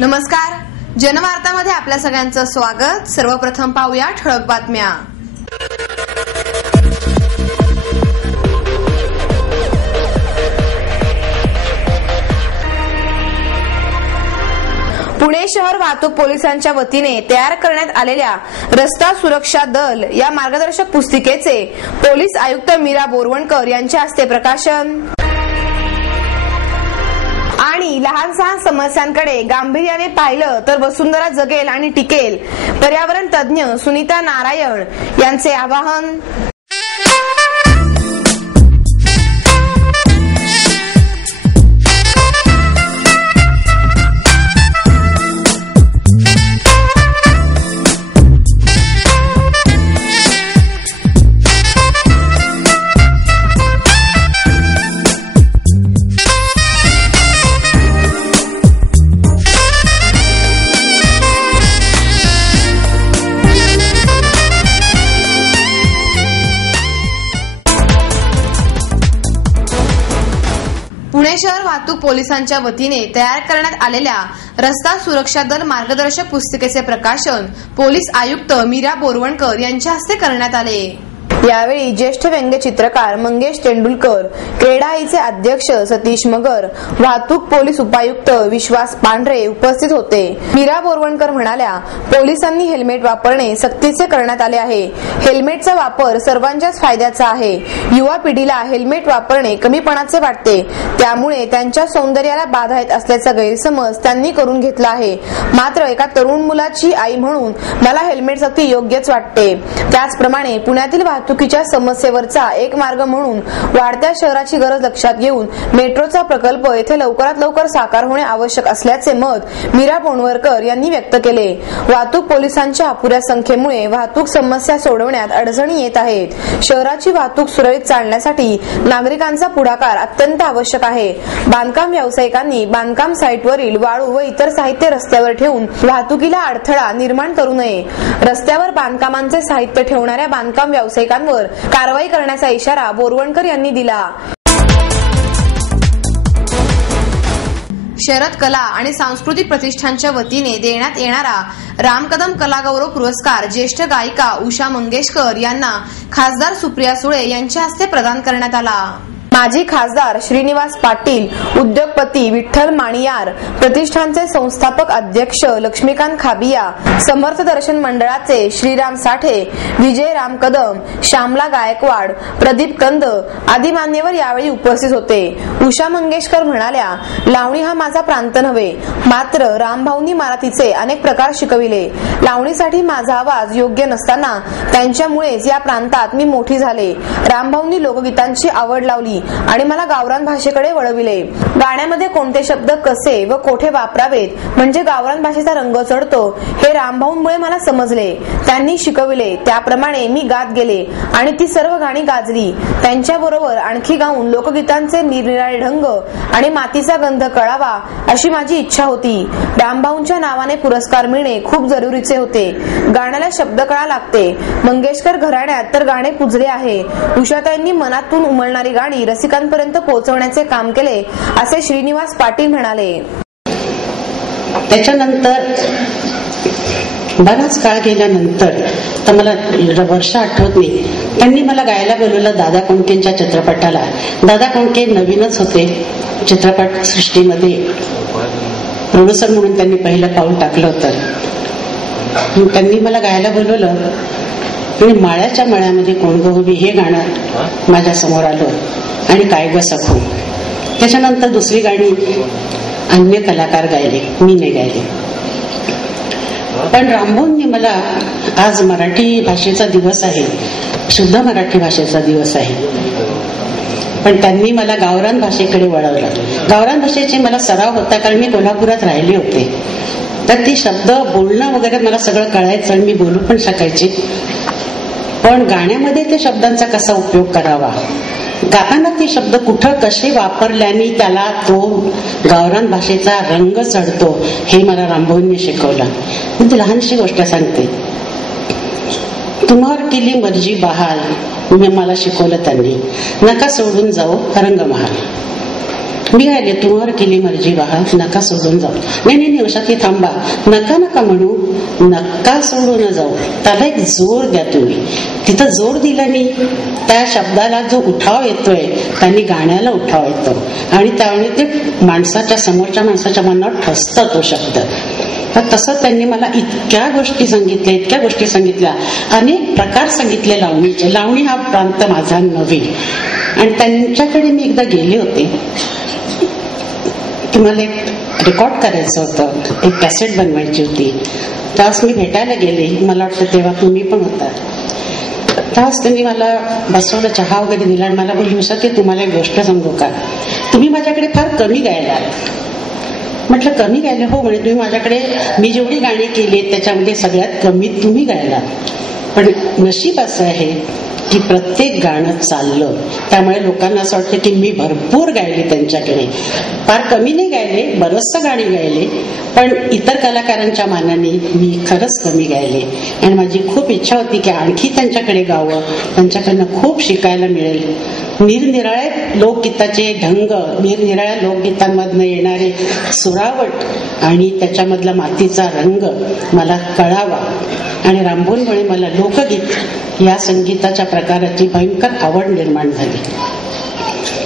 नमस्कार, जनवार्तामध्ये आपल्या सगळ्यांचं स्वागत। सर्वप्रथम पाहूया ठळक बातम्या। पुणे शहर वाहतूक पोलिसांच्या वतीने तयार करण्यात आलेल्या रस्ता सुरक्षा दल या मार्गदर्शक पुस्तिकेचे पोलीस आयुक्त मीरा बोरवणकर यांच्या हस्ते प्रकाशन आणि लहान सहान समस्यांकडे गांभीर्याने पाहिलं तर वसुंधरा जगेल आणि टिकेल, पर्यावरण तज्ञ सुनीता नारायण यांचे आवाहन। पुणे शहर वाहतूक पोलिसांच्या वतीने तयार करण्यात आलेल्या रस्ता सुरक्षा दल मार्गदर्शक पुस्तिकेचे प्रकाशन पोलीस आयुक्त मीरा बोरवणकर यांच्या हस्ते करण्यात आले। यावेळी ज्येष्ठ व्यंगचित्रकार मंगेश तेंडुलकर, क्रेडाईचे अध्यक्ष सतीश मगर, वाहतूक पोलीस उपायुक्त विश्वास पांढरे उपस्थित होते। मीरा बोरवणकर म्हणाल्या, पोलिसांनी हेल्मेट वापरणे सक्तीचे करण्यात आले आहे। हेल्मेटचा वापर सर्वांच्याच फायद्याचा आहे। युवा पिढीला हेल्मेट वापरणे कमीपणाचे वाटते, त्यामुळे त्यांच्या सौंदर्याला बाधा येत असल्याचा गैरसमज त्यांनी करून घेतला आहे। मात्र एका तरुण मुलाची आई म्हणून मला हेल्मेट सक्ती योग्यच वाटते। त्याचप्रमाणे पुण्यातील वाहतुकीच्या समस्येवरचा एक मार्ग म्हणून वाढत्या शहराची गरज लक्षात घेऊन मेट्रोचा प्रकल्प येथे लवकरात लवकर साकार होणे आवश्यक असल्याचे मत मीरा बोरवणकर यांनी व्यक्त केले। वाहतूक पोलिसांच्या अपुऱ्या संख्येमुळे वाहतूक समस्या सोडवण्यात अडचणी येत आहेत। शहराची वाहतूक सुरळीत चालण्यासाठी नागरिकांचा पुढाकार अत्यंत आवश्यक आहे। बांधकाम व्यावसायिकांनी बांधकाम साईटवरील वाळू व इतर साहित्य रस्त्यावर ठेवून वाहतुकीला अडथळा निर्माण करू नये। रस्त्यावर बांधकामांचे साहित्य ठेवणाऱ्या बांधकाम व्यावसायिकांवर कारवाई करण्याचा इशारा बोरवणकर यांनी दिला। शरद कला आणि सांस्कृतिक प्रतिष्ठानच्या वतीने देण्यात येणारा राम कदम कला गौरव पुरस्कार ज्येष्ठ गायिका उषा मंगेशकर यांना खासदार सुप्रिया सुळे यांच्या हस्ते प्रदान करण्यात आला। माजी खासदार श्रीनिवास पाटील, उद्योगपती विठ्ठल माणियार, प्रतिष्ठानचे संस्थापक अध्यक्ष लक्ष्मीकांत खाबिया, समर्थ दर्शन मंडळाचे श्रीराम साठे, विजय राम कदम, श्यामला गायकवाड, प्रदीप कंद आदी मान्यवर यावेळी उपस्थित होते। उषा मंगेशकर म्हणाल्या, लावणी हा माझा प्रांत नव्हे, मात्र रामभाऊंनी मला तिचे अनेक प्रकार शिकविले। लावणीसाठी माझा आवाज योग्य नसताना त्यांच्यामुळेच या प्रांतात मी मोठी झाले। रामभाऊंनी लोकगीतांची आवड लावली आणि मला गावरान भाषेकडे वळविले। गाण्यामध्ये कोणते शब्द कसे व कोठे वापरावेत म्हणजे गावरान भाषेचा रंग चढतो हे रामभाऊंमुळे मला समजले। त्यांनी शिकविले त्याप्रमाणे मी गात गेले आणि ती सर्व गाणी गाजली। त्यांच्याबरोबर आणखी गाऊन लोकगीतांचे निरनिराळे ढंग आणि मातीचा गंध कळावा अशी माझी इच्छा होती। रामभाऊंच्या नावाने पुरस्कार मिळणे खूप जरुरीचे होते। गाण्याला शब्द कळा लागते। मंगेशकर घराण्यात तर गाणे पुजले आहे। उषाताईंनी मनातून उमलणारी गाणी रसिकांपर्यंत पोहोचवण्याचे काम केले असे श्रीनिवास पाटील म्हणाले। त्याच्यानंतर बराच काळ गेल्यानंतर तर मला वर्ष आठवत नाही, त्यांनी मला गायला बोलवलं दादा कोंडकेंच्या चित्रपटाला। दादा कोंडके नवीनच होते चित्रपट सृष्टीमध्ये, प्रोड्युसर म्हणून त्यांनी पहिलं पाऊल टाकलं होतं। त्यांनी मला गायला बोलवलं आणि माळ्याच्या मळ्यामध्ये कोण गं उभी हे गाणं माझ्या समोर आलं आणि काय ग सखू। त्याच्यानंतर दुसरी गाणी अन्य कलाकार गायले, मी नाही गायले। पण रामभाऊंनी मला, आज मराठी भाषेचा दिवस आहे, शुद्ध मराठी भाषेचा दिवस आहे, पण त्यांनी मला गावरान भाषेकडे वळवलं। गावरान भाषेचे मला सराव होता कारण मी कोल्हापुरात राहिले होते, तर ती शब्द बोलणं वगैरे मला सगळं कळायचं आणि मी बोलू पण शकायचे। पण गाण्यामध्ये त्या शब्दांचा कसा उपयोग करावा, गाताना ते शब्द कुठं कसे वापरल्याने त्याला तो गावरान भाषेचा रंग चढतो हे मला रामभाऊंनी शिकवलं। मी ती लहानशी गोष्ट सांगते। तुम्हावर केली मर्जी बहाल, मला शिकवलं त्यांनी, नका सोडून जाऊ रंगमहाल। मी आले तुम्हावर केली मर्जी वाहा, नका सोडून जाऊ. नाही अशात थांबा, नका म्हणू, नका सोडून जाऊ, त्याला एक जोर द्या तुम्ही. तिथं जोर दिला मी, त्या शब्दाला जो उठाव येतोय त्यांनी गाण्याला उठाव येतो आणि त्यामुळे ते समोरच्या माणसाच्या मनावर ठसतं तो शब्द. तर तसं त्यांनी मला इतक्या गोष्टी सांगितल्या, अनेक प्रकार सांगितले लावणीचे. लावणी हा प्रांत माझा नव्हे. आणि त्यांच्याकडे मी एकदा गेले होते, तुम्हाला एक रेकॉर्ड करायचं होतं, एक कॅसेट बनवायची होती. त्यावेळेस मी भेटायला गेले, मला वाटतं तेव्हा तुम्ही पण होता. त्यावेळेस त्यांनी मला बसवलं, चहा वगैरे दिला आणि मला बोलली, उषा ते तुम्हाला एक गोष्ट सांगू का, तुम्ही माझ्याकडे फार कमी गायला. म्हटलं कमी गायले? हो म्हणे, तुम्ही माझ्याकडे मी जेवढी गाणी केली त्याच्यामध्ये सगळ्यात कमी तुम्ही गायला. पण नशीब असं आहे की प्रत्येक गाणं चाललं, त्यामुळे लोकांना असं वाटतं की मी भरपूर गायले त्यांच्याकडे. फार कमी नाही गायले, बरचसं गाणी गायले, पण इतर कलाकारांच्या मानाने मी खरंच कमी गायले. आणि माझी खूप इच्छा होती की आणखी त्यांच्याकडे गावं, त्यांच्याकडनं खूप शिकायला मिळेल. निरनिराळ्या लोकगीताचे ढंग, निरनिराळ्या लोकगीतांमधनं येणारे सुरावट आणि त्याच्यामधला मातीचा रंग मला कळावा. आणि रामभोनमुळे मला लोकगीत या संगीताच्या प्रकाराची भयंकर आवड निर्माण झाली.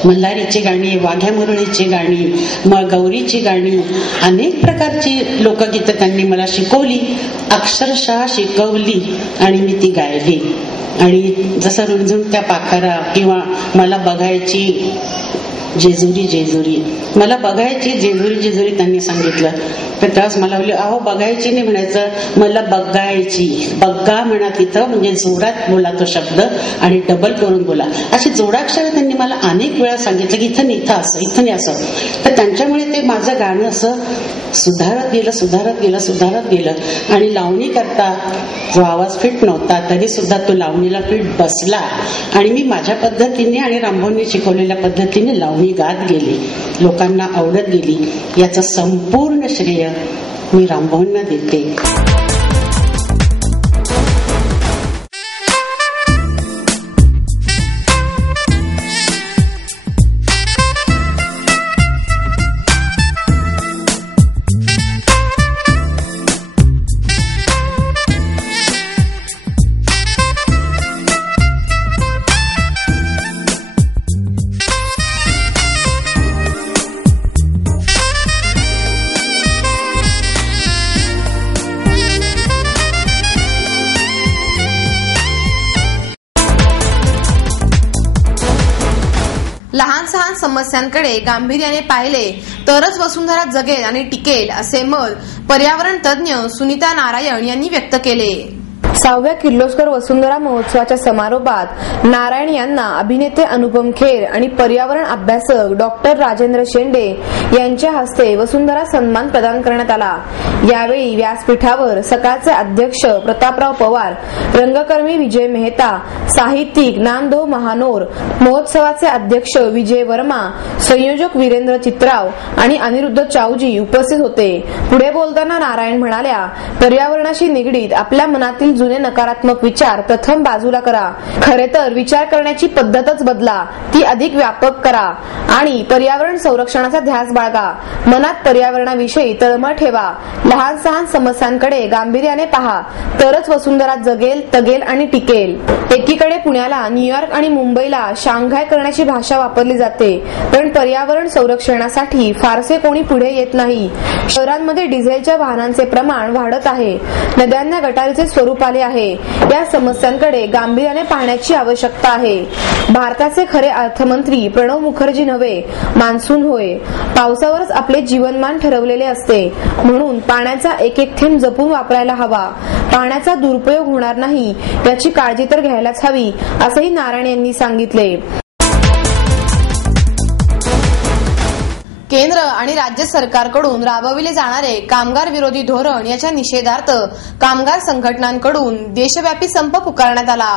मल्हारीची गाणी, वाघ्या मुरळीची गाणी, मग गौरीची गाणी, अनेक प्रकारची लोकगीतं त्यांनी मला शिकवली, अक्षरशः शिकवली आणि मी ती गायली. आणि जसं रुणझुणत्या पाखरा किंवा मला बघायची जेजुरी, मला बघायची जेजुरी त्यांनी सांगितलं. तर त्यावेळेस मला बोलले, अहो बघायची नाही म्हणायचं, मला बघायची, बग्गा म्हणा तिथं, म्हणजे जोरात बोला तो शब्द आणि डबल करून बोला. अशी जोडाक्षर त्यांनी मला अनेक वेळा सांगितलं की इथं नाही असं, इथं नाही असं. तर त्यांच्यामुळे ते माझं गाणं असं सुधारत गेलं. आणि लावणी करता जो आवाज फिट नव्हता तरी सुद्धा तो लावणीला फिट बसला आणि मी माझ्या पद्धतीने आणि रामभोनने शिकवलेल्या पद्धतीने लावणी गात गेली, लोकांना आवडत गेली. याचं संपूर्ण श्रेय मी रामभोनना देते. लहान सहान समस्यांकडे गांभीर्याने पाहिले तरच वसुंधरा जगेल आणि टिकेल, असे मत पर्यावरण तज्ञ सुनीता नारायण यांनी व्यक्त केले. 6व्या किर्लोस्कर वसुंधरा महोत्सवाच्या समारोपात नारायण यांना अभिनेते अनुपम खेर आणि पर्यावरण अभ्यासक डॉक्टर राजेंद्र शेंडे यांच्या हस्ते वसुंधरा सन्मान प्रदान करण्यात आला. यावेळी व्यासपीठावर सकाळचे अध्यक्ष प्रतापराव पवार, रंगकर्मी विजय मेहता, साहित्यिक नामदेव महानोर, महोत्सवाचे अध्यक्ष विजय वर्मा, संयोजक वीरेंद्र चित्राव आणि अनिरुद्ध चाऊजी उपस्थित होते. पुढे बोलताना नारायण म्हणाल्या, पर्यावरणाशी निगडीत आपल्या मनातील जुने नकारात्मक विचार प्रथम बाजूला करा. खरे तर विचार करण्याची पद्धतच बदला, ती अधिक व्यापक करा आणि पर्यावरण संरक्षणाचा ध्यास बाळगा. मनात पर्यावरणाविषयी तळमळ ठेवा. लहान सहान समस्यांकडे गांभीर्याने पहा, तरच वसुंधरा जगेल, तगेल आणि टिकेल. एकीकडे पुण्याला, न्यूयॉर्क आणि मुंबईला शांघाय करण्याची भाषा वापरली जाते, पण पर्यावरण संरक्षणासाठी फारसे कोणी पुढे येत नाही. शहरांमध्ये डिझेलच्या वाहनांचे प्रमाण वाढत आहे. नद्यांना गटारीचे स्वरूप आले आहे. या समस्यांकडे गांभीर्याने पाहण्याची आवश्यकता आहे. भारताचे खरे अर्थमंत्री प्रणव मुखर्जी नव्हे, मान्सून होय. पावसावरच आपले जीवनमान ठरवलेले असते, म्हणून पाण्याचा एक एक थेंब जपून वापरायला हवा. पाण्याचा दुरुपयोग होणार नाही याची काळजी तर घ्यायलाच हवी, असंही नारायण यांनी सांगितले. केंद्र आणि राज्य सरकारकडून राबविले जाणारे कामगार विरोधी धोरण याच्या निषेधार्थ कामगार संघटनांकडून देशव्यापी संप पुकारण्यात आला.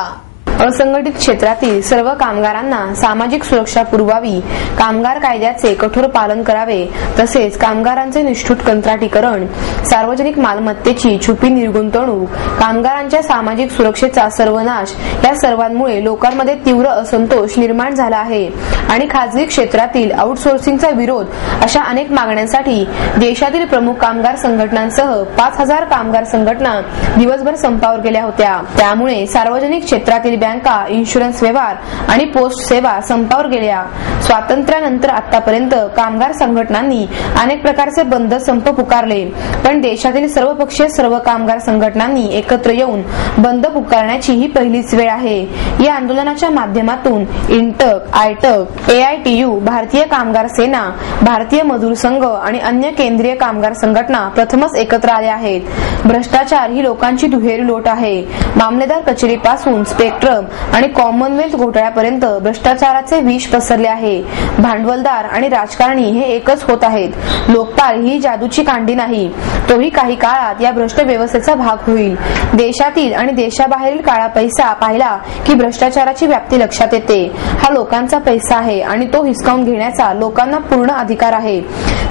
असंघटित क्षेत्रातील सर्व कामगारांना सामाजिक सुरक्षा पुरवावी, कामगार कायद्याचे कठोर पालन करावे, तसेच कामगारांचे निष्ठूर कंत्राटीकरण, सार्वजनिक मालमत्तेची छुपी निर्गुंतवणूक, कामगारांच्या सामाजिक सुरक्षेचा सर्वनाश या सर्वांमुळे लोकांमध्ये तीव्र असंतोष निर्माण झाला आहे आणि खासगी क्षेत्रातील आउटसोर्सिंगचा विरोध अशा अनेक मागण्यांसाठी देशातील प्रमुख कामगार संघटनांसह 5000 कामगार संघटना दिवसभर संपावर गेल्या होत्या। त्यामुळे सार्वजनिक क्षेत्रातील बँका, इन्शुरन्स व्यवहार आणि पोस्ट सेवा संपावर गेल्या। स्वातंत्र्यानंतर आतापर्यंत कामगार संघटनांनी अनेक प्रकारचे बंद संप पुकारले, पण देशातील सर्वपक्षीय सर्व कामगार संघटनांनी एकत्र येऊन बंद पुकारण्याची ही पहिलीच वेळ आहे। या आंदोलनाच्या माध्यमातून इंटक, आयटक, AITU, भारतीय कामगार सेना, भारतीय मजूर संघ आणि अन्य केंद्रीय कामगार संघटना प्रथमच एकत्र आल्या आहेत। भ्रष्टाचार ही लोकांची दुहेरी लोट आहे। मामलेदार कचेरीपासून स्पेक्ट्रम आणि कॉमनवेल्थ घोटाळ्यापर्यंत भ्रष्टाचाराचे विष पसरले आहे। भांडवलदार आणि राजकारणी हे एकच होत आहेत। लोकपाल ही जादूची कांडी नाही, तोही काही काळात या भ्रष्ट व्यवस्थेचा भाग होईल। देशातील आणि देशाबाहेरील काळा पैसा पाहिला की भ्रष्टाचाराची व्याप्ती लक्षात येते। हा लोकांचा पैसा आहे आणि तो हिसकावून घेण्याचा लोकांना पूर्ण अधिकार आहे।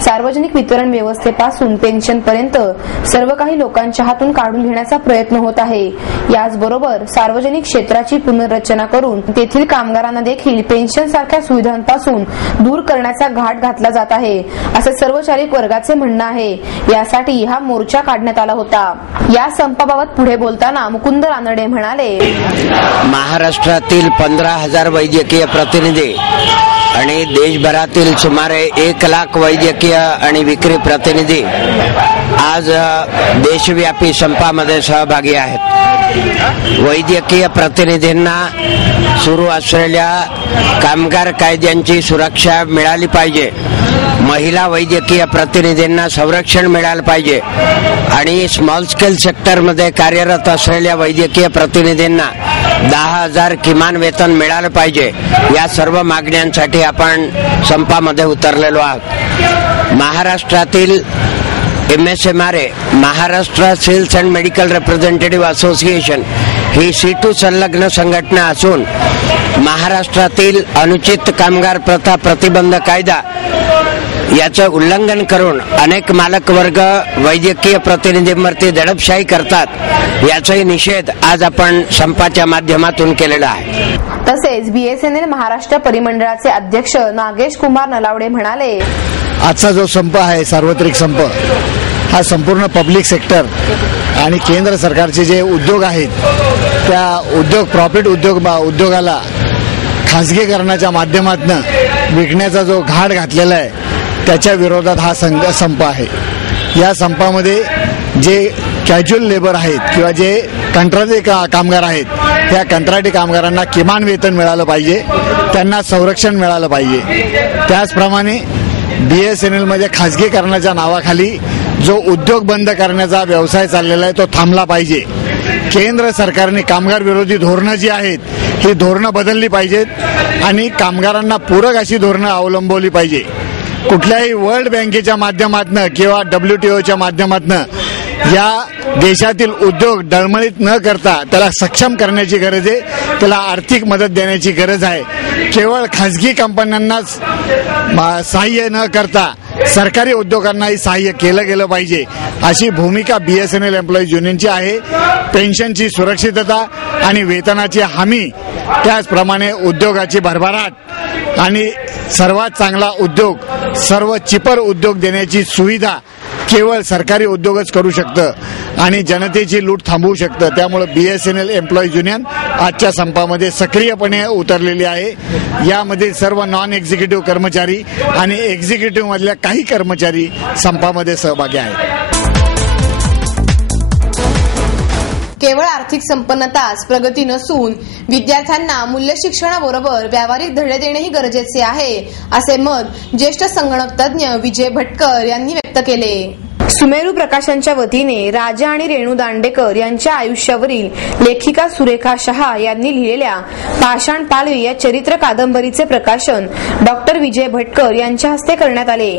सार्वजनिक वितरण व्यवस्थेपासून पेन्शनपर्यंत सर्व काही लोकांच्या हातून काढून घेण्याचा प्रयत्न होत आहे। याचबरोबर सार्वजनिक क्षेत्राची पुनर्रचना करून तेथील कामगारांना देखील पेन्शन सारख्या सुविधांपासून दूर करण्याचा घाट घातला जात आहे, असे सर्वचारिक वर्गाचे म्हणणं आहे। यासाठी हा मोर्चा काढण्यात आला होता। या संपाबाबत पुढे बोलताना मुकुंद रानडे म्हणाले, महाराष्ट्रातील 15,000 वैद्यकीय प्रतिनिधी आणि देशभरातील सुमारे 1 लाख वैद्यकीय आणि विक्री प्रतिनिधी आज देशव्यापी संपामध्ये सहभागी आहेत। वैद्यकीय प्रतिनिधींना सुरू असलेल्या कामगार कायद्यांची सुरक्षा मिळाली पाहिजे, महिला वैद्यकीय प्रतिनिधींना संरक्षण मिळालं पाहिजे आणि स्मॉल स्केल सेक्टरमध्ये कार्यरत असलेल्या वैद्यकीय प्रतिनिधींना 10,000 किमान वेतन मिळालं पाहिजे। या सर्व मागण्यांसाठी आपण संपामध्ये उतरलेलो आहोत। महाराष्ट्रातील MSMRA, Maharashtra sales and medical representative association ही C2 संलग्न संघटना असून महाराष्ट्रातील अनुचित कामगार प्रथा प्रतिबंध कायदा याचं उल्लंघन करून अनेक मालक वर्ग वैद्यकीय प्रतिनिधींवरती दडपशाही करतात। याचाही निषेध आज आपण संपाच्या माध्यमातून केलेला आहे। तसेच BSNL महाराष्ट्र परिमंडळाचे अध्यक्ष नागेश कुमार नलावडे म्हणाले, आजचा जो संप आहे सार्वत्रिक संप हा संपूर्ण पब्लिक सेक्टर आणि केंद्र सरकारचे जे उद्योग आहेत त्या प्रॉफिट उद्योगाला खासगीकरणाच्या माध्यमातून विकण्याचा जो घाट घातलेला आहे त्याच्या विरोधात हा संप आहे। या संपामध्ये जे कॅज्युअल लेबर आहेत किंवा जे कंत्राटी कामगार आहेत त्या कंत्राटी कामगारांना किमान वेतन मिळालं पाहिजे, त्यांना संरक्षण मिळालं पाहिजे। त्याचप्रमाणे BSNL मध्ये खासगीकरणाच्या नावाखाली जो उद्योग बंद करण्याचा व्यवसाय चाललेला आहे तो थांबला पाहिजे। केंद्र सरकारने कामगार विरोधी धोरणं जी आहेत ही धोरणं बदलली पाहिजेत आणि कामगारांना पूरक अशी धोरणं अवलंबवली पाहिजे। कुठल्याही वर्ल्ड बँकेच्या माध्यमातून किंवा WTOच्या माध्यमातून या देशातील उद्योग डळमळीत न करता त्याला सक्षम करण्याची गरज आहे, त्याला आर्थिक मदत देण्याची गरज आहे। केवळ खासगी कंपन्यांनाच सहाय्य न करता सरकारी उद्योगांनाही सहाय्य केलं गेलं पाहिजे अशी भूमिका BSNL एम्प्लॉईज युनियनची आहे। पेन्शनची सुरक्षितता आणि वेतनाची हमी, त्याचप्रमाणे उद्योगाची भरभराट आणि सर्वात चांगला उद्योग, सर्व चिपर उद्योग देण्याची सुविधा केवळ सरकारी उद्योगच करू शकतं आणि जनतेची लूट थांबवू शकतं। त्यामुळे BSNL एम्प्लॉईज युनियन आजच्या संपामध्ये सक्रियपणे उतरलेली आहे। यामध्ये सर्व नॉन एक्झिक्युटिव्ह कर्मचारी आणि एक्झिक्युटिव्ह मधल्या काही कर्मचारी संपामध्ये सहभागी आहेत। केवळ आर्थिक संपन्नताच प्रगती नसून विद्यार्थ्यांना मूल्य शिक्षणाबरोबर व्यावहारिक धडे देणेही गरजेचे आहे, असे मत ज्येष्ठ संगणक तज्ञ विजय भटकर यांनी व्यक्त केले। सुमेरू प्रकाशनच्या वतीने राजा आणि रेणू दांडेकर यांच्या आयुष्यावरील लेखिका सुरेखा शहा यांनी लिहिलेल्या पाषाण पालवी या चरित्र कादंबरीचे प्रकाशन डॉक्टर विजय भटकर यांच्या हस्ते करण्यात आले।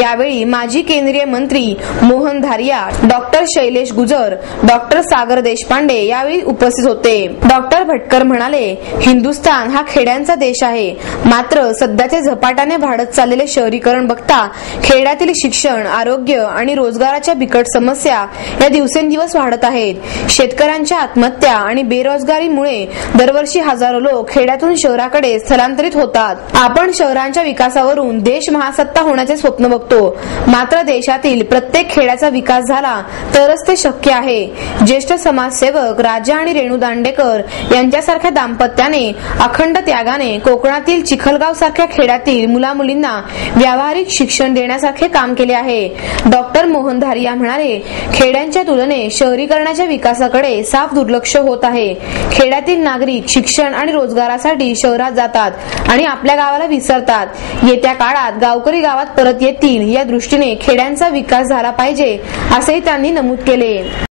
यावेळी माजी केंद्रीय मंत्री मोहन धारिया, डॉक्टर शैलेश गुजर, डॉक्टर सागर देशपांडे यावेळी उपस्थित होते। डॉक्टर भटकर म्हणाले, हिंदुस्थान हा खेड्यांचा देश आहे, मात्र सध्याचे झपाट्याने वाढत चाललेले शहरीकरण बघता खेड्यातील शिक्षण, आरोग्य आणि रोजगाराच्या बिकट समस्या या दिवसेंदिवस वाढत आहेत। शेतकऱ्यांच्या आत्महत्या आणि बेरोजगारीमुळे दरवर्षी हजारो लोक खेड्यातून शहराकडे स्थलांतरित होतात। आपण शहरांच्या विकासावरून देश महासत्ता होण्याचे स्वप्न बघतो, मात्र देशातील प्रत्येक खेड्याचा विकास झाला तरच ते शक्य आहे। ज्येष्ठ समाजसेवक राजा आणि रेणू दांडेकर यांच्यासारख्या दाम्पत्याने अखंड त्यागाने कोकणातील चिखलगाव सारख्या खेड्यातील मुलामुलींना व्यावहारिक शिक्षण देण्यासारखे काम केले आहे। डॉक्टर मोहन धारिया म्हणाले, खेड्यांच्या तुलनेत शहरीकरणाच्या विकासाकडे साफ दुर्लक्ष होत आहे। खेड्यातील नागरिक शिक्षण आणि रोजगारासाठी शहरात जातात आणि आपल्या गावाला विसरतात। येत्या काळात गावकरी गावात परत येतील या दृष्टीने खेड्यांचा विकास झाला पाहिजे, असेही त्यांनी नमूद केले।